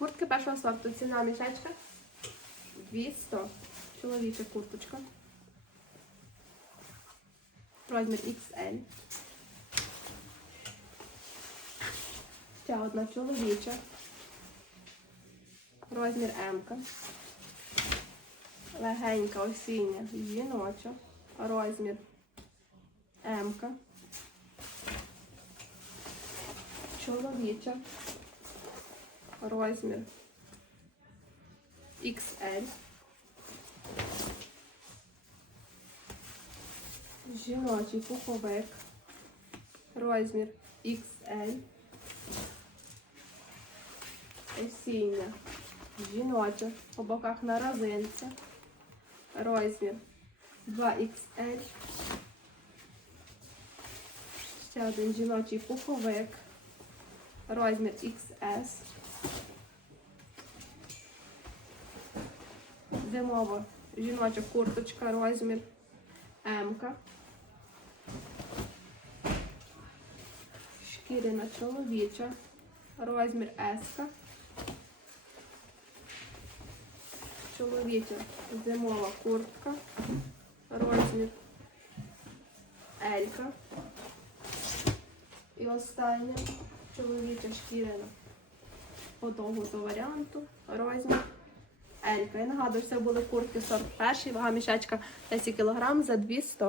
Куртки першого сорту. Ціна мішечка 200. Чоловіча курточка. Розмір XL. Ще одна чоловіча. Розмір М. Легенька осіння жіноча. Розмір М. Чоловіча. Розмір XL. Жіночий пуховик. Розмір XL. Осіння. Жіноча. По боках на розинці. Розмір 2XL. Ще один жіночий пуховик. Розмір XS. Зимова жіноча курточка, розмір М. Шкіряна чоловіча, розмір S. Чоловіча зимова куртка, розмір L. І остання чоловіча шкіряна по довгу до варіанту, розмір Елька. Я нагадую, це були куртки сорт перший, вага мішечка 10 кг за 200.